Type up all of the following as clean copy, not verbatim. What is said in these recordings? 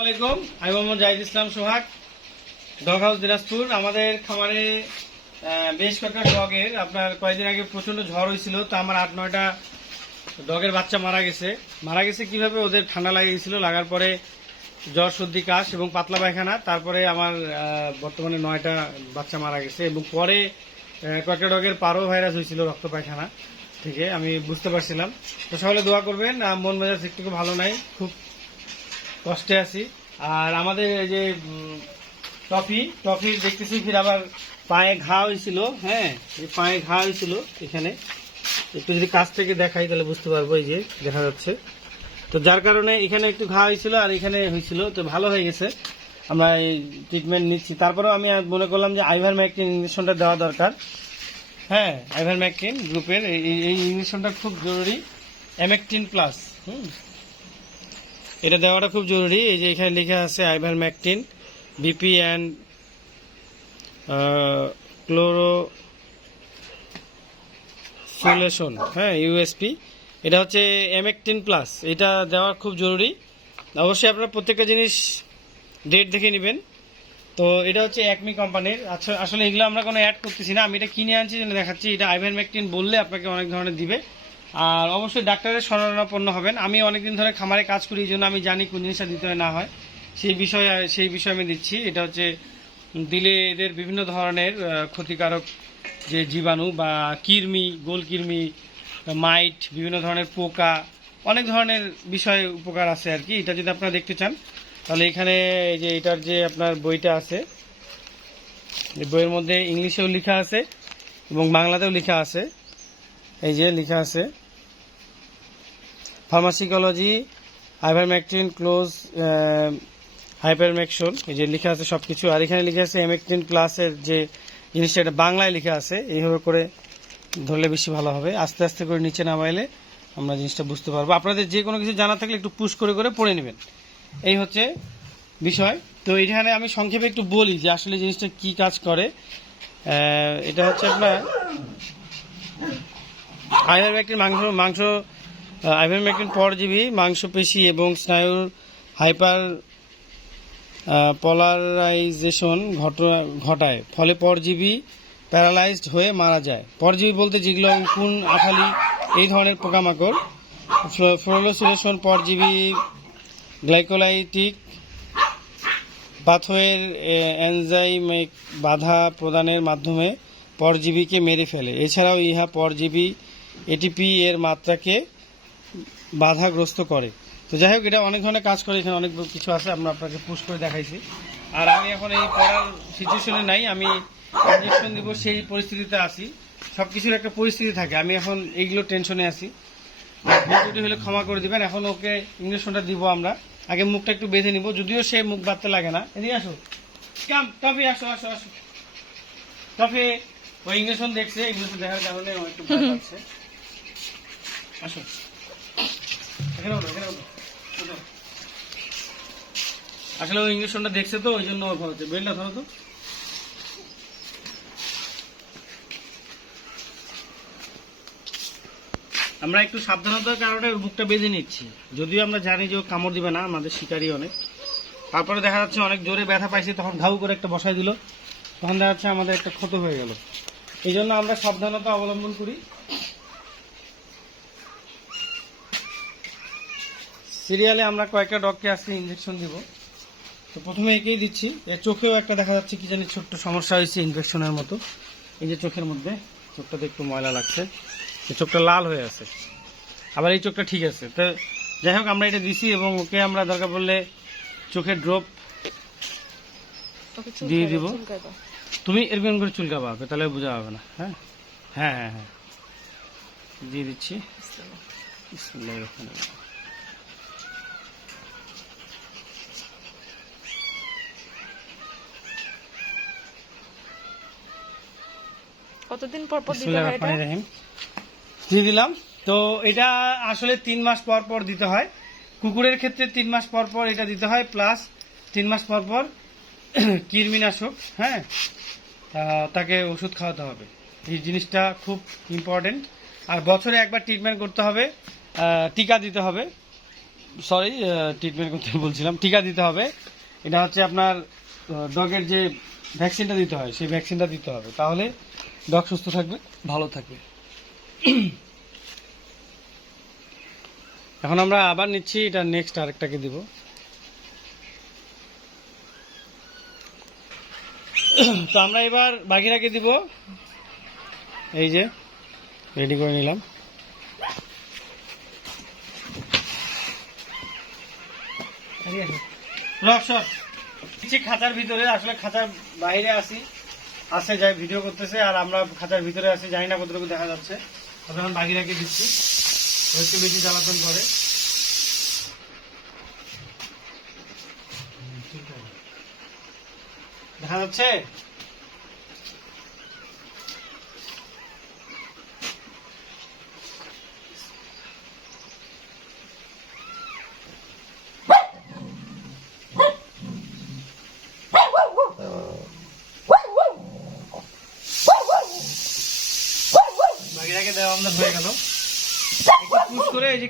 আসসালামাইকুম, আমি মোহাম্মদ জাহিদ ইসলাম সোহাগ, dog house Dinajpur. আমাদের খামারে বেশ কয়েকটা ডগের আপনার কয়েকদিন আগে প্রচন্ড ঝড় হয়েছিল, তো আমার 8-9টা ডগের বাচ্চা মারা গেছে কিভাবে? ওদের ঠান্ডা লাগে গেছিল, লাগার পরে জ্বর, সর্দি, কাশ এবং পাতলা পায়খানা। তারপরে আমার বর্তমানে 9টা বাচ্চা মারা গেছে এবং পরে কয়েকটা ডগের পারো ভাইরাস হয়েছিল রক্ত পায়খানা থেকে, আমি বুঝতে পারছিলাম। তো সকলে দোয়া করবেন। মন মেজাজ একটু ভালো নাই, খুব কষ্টে আছি। আর আমাদের এই যে টফির দেখতেছি ফির আবার পায়ে ঘা হয়েছিল। হ্যাঁ, এই পায়ে ঘা হয়েছিল এখানে, একটু যদি কাছ থেকে দেখাই তাহলে বুঝতে পারবো। এই যে দেখা যাচ্ছে, তো যার কারণে এখানে একটু ঘা হয়েছিল আর এখানে হয়েছিল, তো ভালো হয়ে গেছে। আমরা এই ট্রিটমেন্ট নিচ্ছি। তারপরেও আমি মনে করলাম যে আইভারমেকটিন ইঞ্জেকশনটা দেওয়া দরকার। হ্যাঁ, আইভারমেকটিন গ্রুপের এই ইঞ্জেকশনটা খুব জরুরি, এমেকটিন প্লাস। এটা দেওয়াটা খুব জরুরি। এই যে এখানে লেখা আছে আইভারমেকটিন বিপি অ্যান্ড ক্লোরোফিলেশন, হ্যাঁ, ইউএসপি। এটা হচ্ছে এমেকটিন প্লাস, এটা দেওয়া খুব জরুরি। অবশ্যই আপনারা প্রত্যেকটা জিনিস ডেট দেখে নেবেন। তো এটা হচ্ছে একমি কোম্পানির। আচ্ছা, আসলে এগুলো আমরা কোনো অ্যাড করতেছি না, আমি এটা কিনে আনছি জন্য দেখাচ্ছি। এটা আইভারমেকটিন বললে আপনাকে অনেক ধরনের দিবে। আর অবশ্যই ডাক্তারের শরণাপন্ন হবেন। আমি অনেকদিন ধরে খামারে কাজ করি, এই জন্য আমি জানি কোন জিনিসটা দিতে হয় না হয়, সেই বিষয়ে আমি দিচ্ছি। এটা হচ্ছে দিলে এদের বিভিন্ন ধরনের ক্ষতিকারক যে জীবাণু বা কৃমি, গোল কৃমি, মাইট, বিভিন্ন ধরনের পোকা, অনেক ধরনের বিষয়ে উপকার আছে আর কি। এটা যদি আপনারা দেখতে চান তাহলে এখানে এই যে এটার যে আপনার বইটা আছে, এই বইয়ের মধ্যে ইংলিশেও লেখা আছে এবং বাংলাতেও লেখা আছে। এই যে লেখা আছে ফার্মাসিকোলজি আইভারমেকটিন ক্লোজ হাইপারমেকশন, এই যে লেখা আছে সবকিছু। আর এখানে লেখা আছে এমেকটিন প্লাসের যে জিনিসটা, এটা বাংলায় লেখা আছে। এইভাবে করে ধরলে বেশি ভালো হবে, আস্তে আস্তে করে নিচে নামাইলে আমরা জিনিসটা বুঝতে পারবো। আপনাদের যে কোনো কিছু জানা থাকলে একটু পুশ করে করে পড়ে নেবেন, এই হচ্ছে বিষয়। তো এখানে আমি সংক্ষেপে একটু বলি যে আসলে জিনিসটা কি কাজ করে। এটা হচ্ছে আপনার আইভারমেকটিন মাংস আইভারমেকটিন পরজীবী মাংসপেশি এবং স্নায়ুর হাইপার পলারাইজেশন ঘটায়, ফলে পরজীবী প্যারালাইজড হয়ে মারা যায়। পরজীবী বলতে যেগুলো উকুন, আঠালি, এই ধরনের পোকামাকড়। ফ্লোরোসিলেশন পরজীবী গ্লাইকোলাইটিক পাথওয়ের এনজাইমিক বাধা প্রদানের মাধ্যমে পরজীবীকে মেরে ফেলে। এছাড়াও ইহা পরজীবী এটিপি এর মাত্রাকে বাধাগ্রস্ত করে। তো যাই হোক, এটা অনেক ধরনের কাজ করে, এখানে অনেক কিছু আছে, আমরা আপনাকে পুশ করে দেখাইছি। আর আমি এখন এই পড়ার সিচুয়েশনে নাই, আমি ইঞ্জেকশন দিব সেই পরিস্থিতিতে আছি। সব কিছুর একটা পরিস্থিতি থাকে, আমি এখন এইগুলো টেনশনে আছি। ভুল হলে ক্ষমা করে দিবেন। এখন ওকে ইঞ্জেকশনটা দিব আমরা। আগে মুখটা একটু বেঁধে নিব, যদিও সে মুখ বাঁধতে লাগে না। এদিকে আসো, টফি আসো আসো আসো। টফি ওই ইঞ্জেকশন দেখছে, ইঞ্জেকশন দেখার কারণে একটু ভয় পাচ্ছে। আসো, আসলে ওই ইঞ্জেকশনটা দেখছে তো ওই জন্য হচ্ছে। বেলটা ধরো তো। আমরা একটু সাবধানতার কারণে বুকটা বেঁধে নিচ্ছি, যদিও আমরা জানি যে ও কামড় দিবে না, আমাদের শিকারই অনেক। তারপরে দেখা যাচ্ছে অনেক জোরে ব্যথা পাইছি, তখন ঘাউ করে একটা বসাই দিল, তখন দেখা যাচ্ছে আমাদের একটা ক্ষত হয়ে গেল। এই জন্য আমরা সাবধানতা অবলম্বন করি। সিরিয়ালে আমরা কয়েকটা ডগকে আজকে ইঞ্জেকশন দিব। তো প্রথমে একেই দিচ্ছি। এর চোখেও একটা দেখা যাচ্ছে কি জানি ছোট্ট সমস্যা হয়েছে ইনফেকশনের মতো। এই যে চোখের মধ্যে, চোখটাতে একটু ময়লা লাগছে, এই চোখটা লাল হয়ে আছে, আবার এই চোখটা ঠিক আছে। তো যাই হোক, আমরা এটা দিছি এবং ওকে আমরা দরকার পড়লে চোখের ড্রপ দিয়ে দিব। তুমি এরকম করে চুলকাবা, তাহলে বোঝা হবে না। হ্যাঁ হ্যাঁ হ্যাঁ হ্যাঁ, দিয়ে দিচ্ছি। কতদিন পর পর দিতে হয় এটা? দিয়ে দিলাম। তো এটা আসলে 3 মাস পর পর দিতে হয়। কুকুরের ক্ষেত্রে 3 মাস পর পর এটা দিতে হয়, প্লাস 3 মাস পর পর কৃমিনাশক, হ্যাঁ, তাকে ওষুধ খাওয়াতে হবে। এই জিনিসটা খুব ইম্পর্টেন্ট। আর বছরে একবার ট্রিটমেন্ট করতে হবে, টিকা দিতে হবে। সরি, ট্রিটমেন্ট করতে বলছিলাম, টিকা দিতে হবে। এটা হচ্ছে আপনার ডগের যে ভ্যাকসিনটা দিতে হয়, সেই ভ্যাকসিনটা দিতে হবে, তাহলে ডগ সুস্থ থাকবে, ভালো থাকবে। এখন আমরা আবার নিচ্ছি, এটা নেক্সট আরেকটাকে দিব। তো আমরা এবার বাকিরাকে দিব। এই যে রেডি করে নিলাম। খাঁচার ভিতরে, আসলে খাঁচার বাইরে আসে যায় ভিডিও করতেছে, আর আমরা খাঁচার ভিতরে আছি, জানি না কতটুকু দেখা যাচ্ছে। তখন বাকিরাকে দিচ্ছি, একটু বেশি জ্বালাতন করে। দেখা যাচ্ছে। বাকিরাকে দেওয়া আমাদের হয়ে গেল। পুশ করে এই যে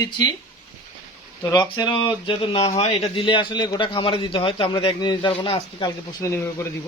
দিচ্ছি। তো রক্সেরও যাতে না হয়, এটা দিলে আসলে গোটা খামারে দিতে হয়, তো আমরা একদিন দিতে পারবো না, আজকে কালকে পরশু দিন এভাবে করে দিব।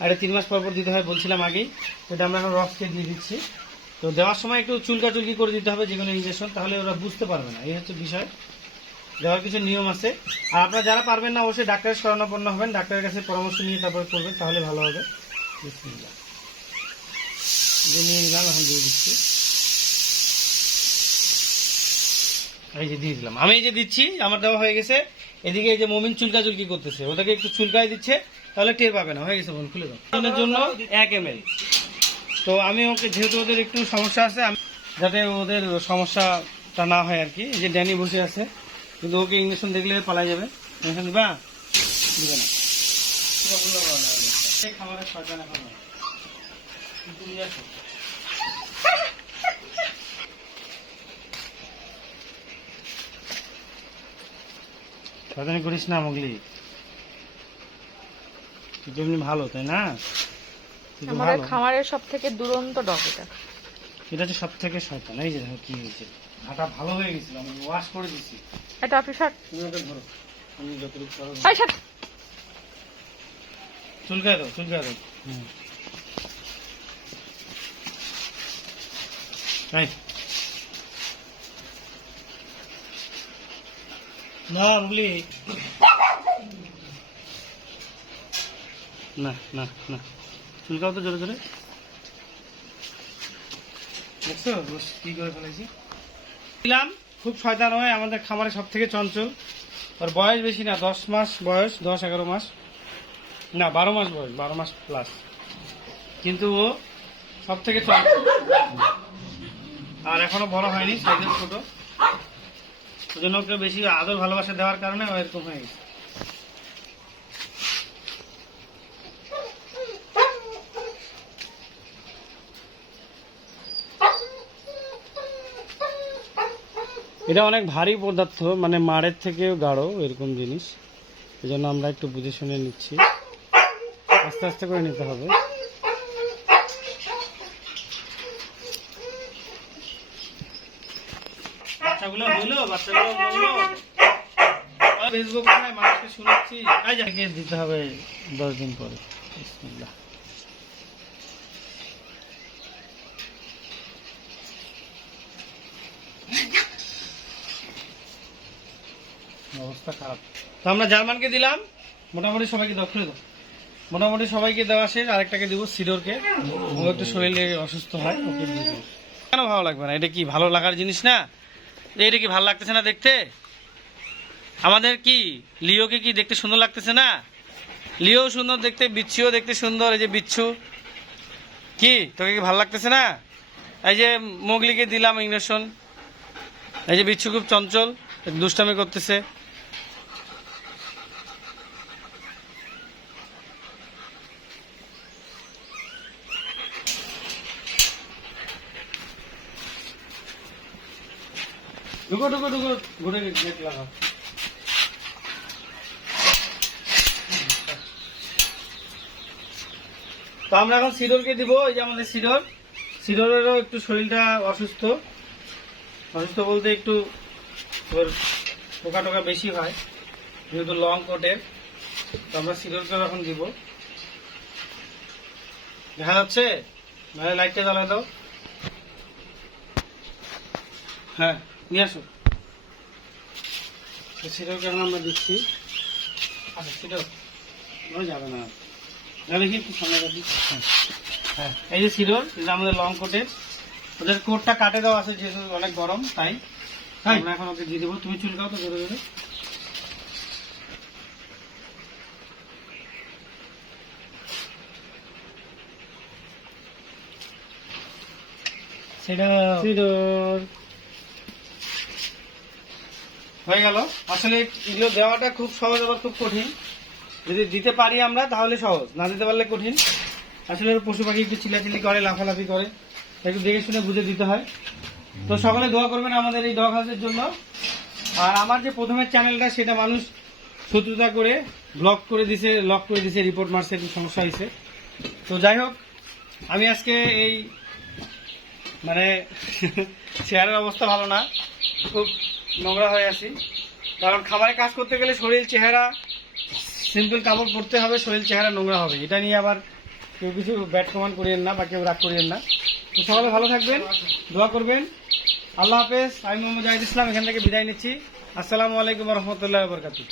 আর এটা 3 মাস পর পর দিতে হয় বলছিলাম আগেই, এটা আমরা এখন রক্সকে দিয়ে দিচ্ছি। তো দেওয়ার সময় একটু চুলকাচুলকি করে দিতে হবে, যেগুলো ইঞ্জেকশন, তাহলে ওরা বুঝতে পারবে না, এই হচ্ছে বিষয়। দেওয়ার কিছু নিয়ম আছে। আর আপনারা যারা পারবেন না, অবশ্যই ডাক্তারের শরণাপন্ন হবেন, ডাক্তারের কাছে পরামর্শ নিয়ে তারপরে করবেন, তাহলে ভালো হবে। নিয়ে নিলাম, এখন দিয়ে দিচ্ছি। এই যে দিয়ে দিলাম, আমি এই যে দিচ্ছি, আমার দেওয়া হয়ে গেছে। এদিকে এই যে মমিন চুলকাচুলকি করতেছে, ওটাকে একটু চুলকায় দিচ্ছে, তাহলে টের পাবে না। হয়ে গেছে, বোন খুলে দাও। ওদের জন্য 1 ml। তো আমি ওকে, যেহেতু ওদের একটু সমস্যা আছে, যাতে ওদের সমস্যাটা না হয় আর কি। এই যে ড্যানি বসে আছে, কিন্তু ওকে ইঞ্জেকশন দেখলে পালা যাবে। ইঞ্জেকশন দিবা? দিবে না। খাবারের শয়তান এখন কিন্তু নিয়ে আসো। শয়তানি করিস না মোগলি, তুই তো এমনি ভালো, তাই না? আমাদের খামারের সব থেকে দুরন্ত ডগ এটা। এটা হচ্ছে সব থেকে শয়তান। এই যে দেখো কি হয়েছে, হাঁটা ভালো হয়ে গেছিল, আমি ওয়াশ করে দিচ্ছি। এটা আপনি শার্ট, তুমি ওটা ধরো, আমি যতটুকু পারো এই শার্ট চুলকায় দাও, চুলকায় দাও। না মুগলি, না না না, চুলকাও তো জোরে জোরে। দেখছো কি করে ফেলেছি। দিলাম, খুব শয়তান হয়, আমাদের খামারে সব থেকে চঞ্চল। ওর বয়স বেশি না, 10 মাস বয়স, 10-11 মাস, না 12 মাস বয়স, 12 মাস প্লাস, কিন্তু ও সব থেকে চঞ্চল। আর এখনো বড় হয়নি, সাইজের ছোট, ওই জন্য ওকে বেশি আদর ভালোবাসা দেওয়ার কারণে ও এরকম হয়ে গেছে। এটা অনেক ভারী পদার্থ, মানে মাড়ের থেকেও গাঢ় এরকম জিনিস, এই জন্য আমরা একটু বুঝে শুনে নিচ্ছি, আস্তে আস্তে করে নিতে হবে। বাচ্চাগুলো হইলো, বাচ্চাগুলো বললো ফেসবুক মানুষকে শুনাচ্ছি, দিতে হবে 10 দিন পরে। বিসমিল্লাহ। অবস্থা খারাপ। তো আমরা জার্মানকে দিলাম, মোটামুটি সবাইকে দাও, খুলে দাও, মোটামুটি সবাইকে দেওয়া শেষ। আরেকটাকে দিব সিডোরকে, ও একটু শরীরে অসুস্থ হয়, ওকে দিয়ে দেবো। কেন ভালো লাগবে না? এটা কি ভালো লাগার জিনিস না? এটা কি ভালো লাগতেছে না দেখতে? আমাদের কি লিওকে কি দেখতে সুন্দর লাগতেছে না? লিও সুন্দর দেখতে, বিচ্ছুও দেখতে সুন্দর। এই যে বিচ্ছু, কি তোকে কি ভালো লাগতেছে না? এই যে মোগলিকে দিলাম ইঞ্জেকশন, এই যে বিচ্ছু খুব চঞ্চল, দুষ্টামি করতেছে। ঢুকো ঢুকো ঢুকো, ঘুরে গেট লাগাও। তো আমরা এখন সিডোরকে দিব, এই যে আমাদের সিডোর, সিডরেরও একটু শরীরটা অসুস্থ, অসুস্থ বলতে একটু ওর পোকা টোকা বেশি হয়, যেহেতু লং কোটের। তো আমরা সিডরকেও এখন দিব। দেখা যাচ্ছে? নাহলে লাইটটা জ্বালা দাও। হ্যাঁ, নিয়ে আসো। সিডরকে এখন আমরা দিচ্ছি। আচ্ছা, সিডর যাবে না, যাবে কি একটু সামনে রাখি। হ্যাঁ, এই যে সিডর, এটা আমাদের লং কোটের। ওদের কোটটা কাটে দেওয়া আছে যেহেতু অনেক গরম, তাই আমরা এখন ওকে দিয়ে দেবো। তুমি চুলকাও তো জোরে জোরে। সিডর হয়ে গেল। আসলে এগুলো দেওয়াটা খুব সহজ, আবার খুব কঠিন। যদি দিতে পারি আমরা তাহলে সহজ, না দিতে পারলে কঠিন। আসলে পশু পাখি একটু চিল্লাচিল্লি করে, লাফালাফি করে, একটু দেখে শুনে বুঝে দিতে হয়। তো সকলে দোয়া করবেন আমাদের এই ডগ হাউসের জন্য। আর আমার যে প্রথমের চ্যানেলটা, সেটা মানুষ শত্রুতা করে ব্লক করে দিছে, লক করে দিছে, রিপোর্ট মারছে, একটু সমস্যা হয়েছে। তো যাই হোক, আমি আজকে এই মানে চেহারার অবস্থা ভালো না, খুব নোংরা হয়ে আছি। কারণ খামারে কাজ করতে গেলে শরীর চেহারা, সিম্পল কাপড় পরতে হবে, শরীর চেহারা নোংরা হবে। এটা নিয়ে আবার কেউ কিছু ব্যাড কমেন্ট করিয়েন না বা কেউ রাগ করিয়েন না। তো সবাই ভালো থাকবেন, দোয়া করবেন। আল্লাহ হাফেজ। আমি মোহাম্মদ জাহিদ ইসলাম এখান থেকে বিদায় নিচ্ছি। আসসালামু আলাইকুম রহমতুল্লাহ বরকাতুহ।